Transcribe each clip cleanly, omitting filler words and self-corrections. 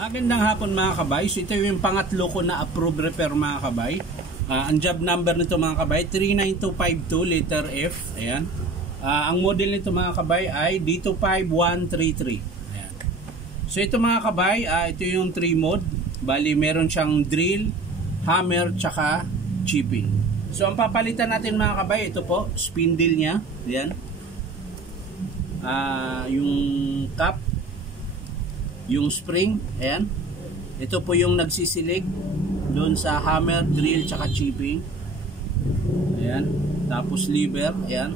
Magandang hapon mga kabay. So ito yung pangatlo ko na approved repair mga kabay. Ang job number nito mga kabay 39252 letter F. Ayan. Ang model nito mga kabay ay D25133. Ayan. So ito mga kabay, ito yung 3 mode. Bali meron siyang drill, hammer, tsaka chipping. So ang papalitan natin mga kabay, ito po, spindle niya. Ayan. Yung cap, yung spring, ayan. Ito po yung nagsisilig doon sa hammer, drill, tsaka chipping. Ayan. Tapos lever, ayan.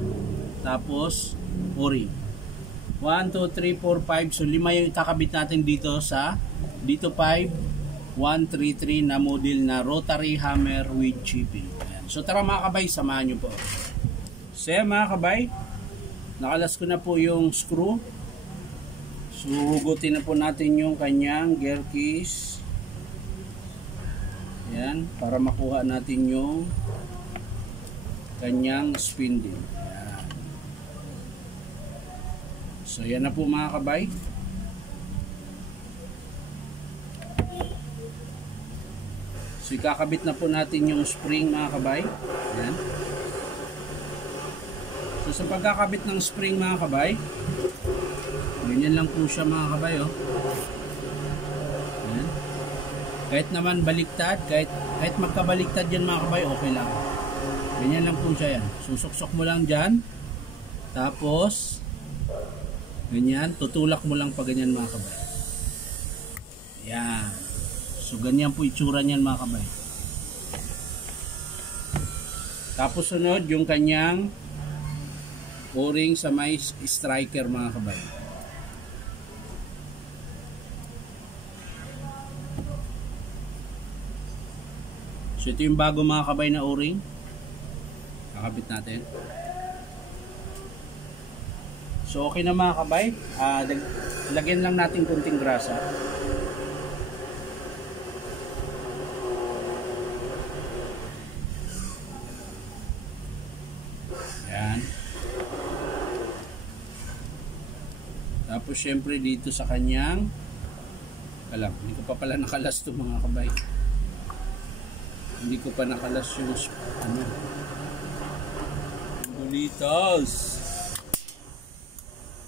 Tapos o-ring. 1, 2, 3, 4, 5. So 5 yung kakabit natin dito sa D25133 na model na rotary hammer with chipping. Ayan. So tara mga kabay, samahan nyo po. So mga kabay, nakalas ko na po yung screw. So hugutin na po natin yung kanyang gear keys. Ayan, para makuha natin yung kanyang spindle. Ayan. So yan na po mga kabay. So ikakabit na po natin yung spring mga kabay. Ayan. So sa pagkakabit ng spring mga kabay, ganyan lang po siya mga kabay, oh. Ayan. Kahit naman baliktad, kahit magkabaliktad yan mga kabay, okay lang. Ganyan lang po siya yan. Susuksok mo lang dyan. Tapos ganyan, tutulak mo lang pa ganyan mga kabay. Ayan. So ganyan po itsura niyan mga kabay. Tapos sunod yung kanyang o-ring sa may striker mga kabay. So ito yung bago mga kabay na o-ring. Kakabit natin. So okay na mga kabay. Lagyan lang natin kunting grasa. Yan. Tapos syempre dito sa kanyang hindi ko pa pala nakalas ito mga kabay. Hindi ko pa nakalas yung bulitas.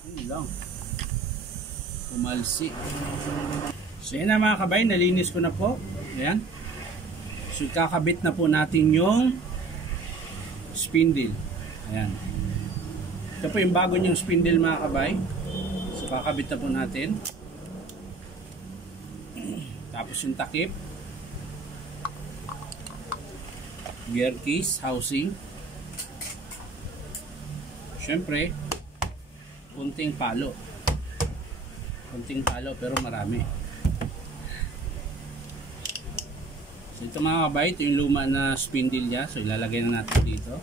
Hindi lang. Pumalsi. So yan na mga kabay, nalinis ko na po. Ayan. So kakabit na po natin yung spindle. Ayan. Ito po yung bago niyong spindle mga kabay. So kakabit na po natin. Tapos yung takip, gear keys, housing. Syempre, kunting palo. Kunting palo pero marami. So ito mga kabay, ito yung luma na spindle niya. So ilalagay na natin dito.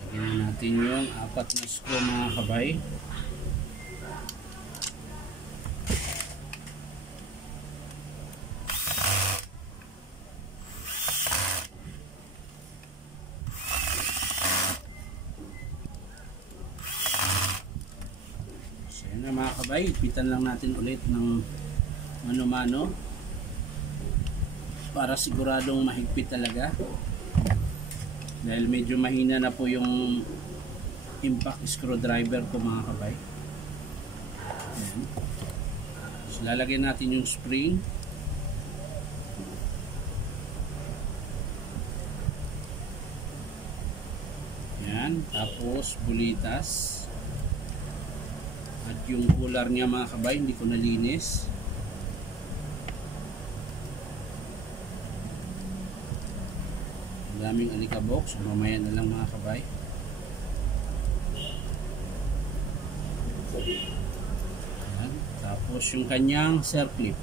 Lagyan na natin yung 4 na screw mga kabay. Na mga kabay, ipitan lang natin ulit ng mano-mano para siguradong mahigpit talaga, dahil medyo mahina na po yung impact screwdriver ko mga kabay. Ayan. So lalagyan natin yung spring. Ayan. Tapos bulitas. At yung cooler niya mga kabay, hindi ko nalinis. Ang daming alikabok, so mamaya na lang mga kabay. Ayan. Tapos yung kanyang circlip.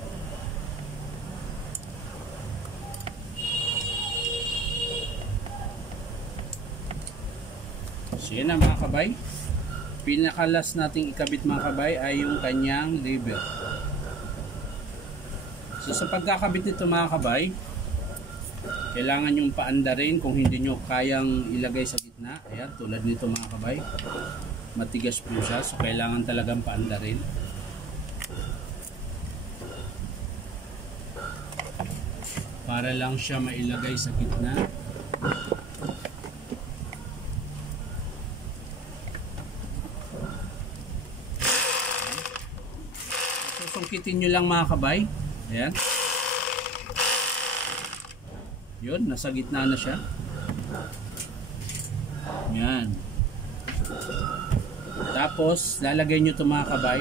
So yan na mga kabay. Pinakalas nating ikabit mga kabay ay yung kanyang lever. So sa pagkakabit nito mga kabay, Kailangan yung paanda rin kung hindi nyo kayang ilagay sa gitna. Ayan, tulad nito mga kabay. Matigas po siya, so kailangan talagang paanda rin. Para lang siya mailagay sa gitna. Susungkitin nyo lang mga kabay. Ayan. Yun, nasa gitna na siya. Yan. Tapos, lalagay nyo ito mga kabay.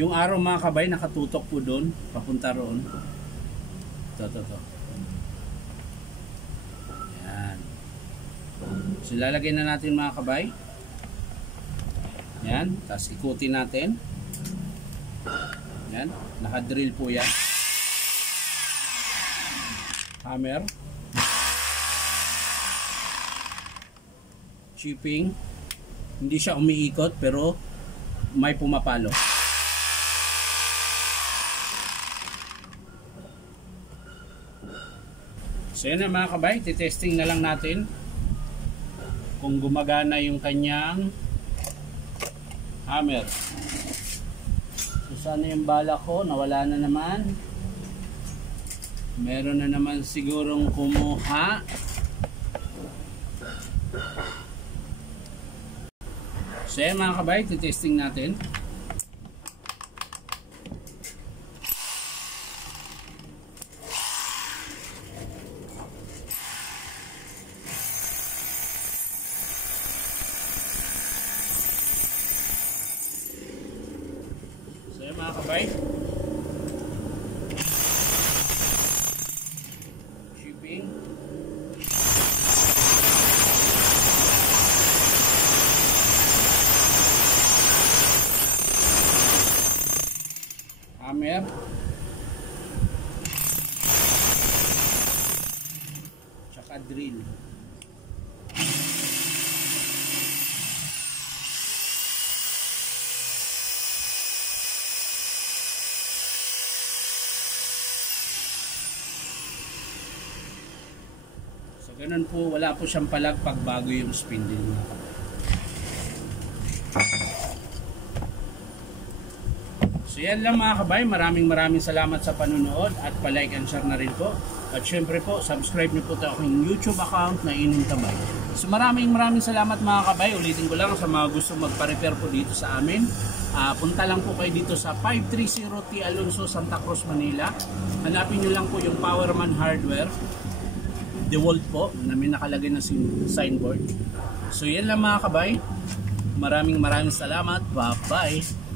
Yung araw mga kabay, nakatutok po doon. Papunta roon. Ito. Yan. So, lalagay na natin mga kabay. Yan. Tapos, ikutin natin. Yan. Nakadrill po yan. Hammer. Shipping, hindi siya umiikot pero may pumapalo. So yan na mga kabay, titesting na lang natin kung gumagana yung kanyang hammer. So sana yung bala ko, nawala na naman. Meron na naman sigurong kumuha. So yan mga kabay, titesting natin. So yan mga kabay. Shipping. Hammer. Tsaka drill. So ganun po, wala po siyang palag pag bago yung spindle niya. So yan lang mga kabay, maraming salamat sa panunood at palike and share na rin po. At syempre po, subscribe niyo po sa aking YouTube account na Ining Tabay. So maraming salamat mga kabay. Ulitin ko lang sa mga gusto magpa-repair po dito sa amin. Punta lang po kayo dito sa 530 T. Alonso, Santa Cruz, Manila. Hanapin niyo lang po yung Powerman Hardware. DeWalt po, na may nakalagay na signboard. So yan lang mga kabay. Maraming salamat. Bye-bye.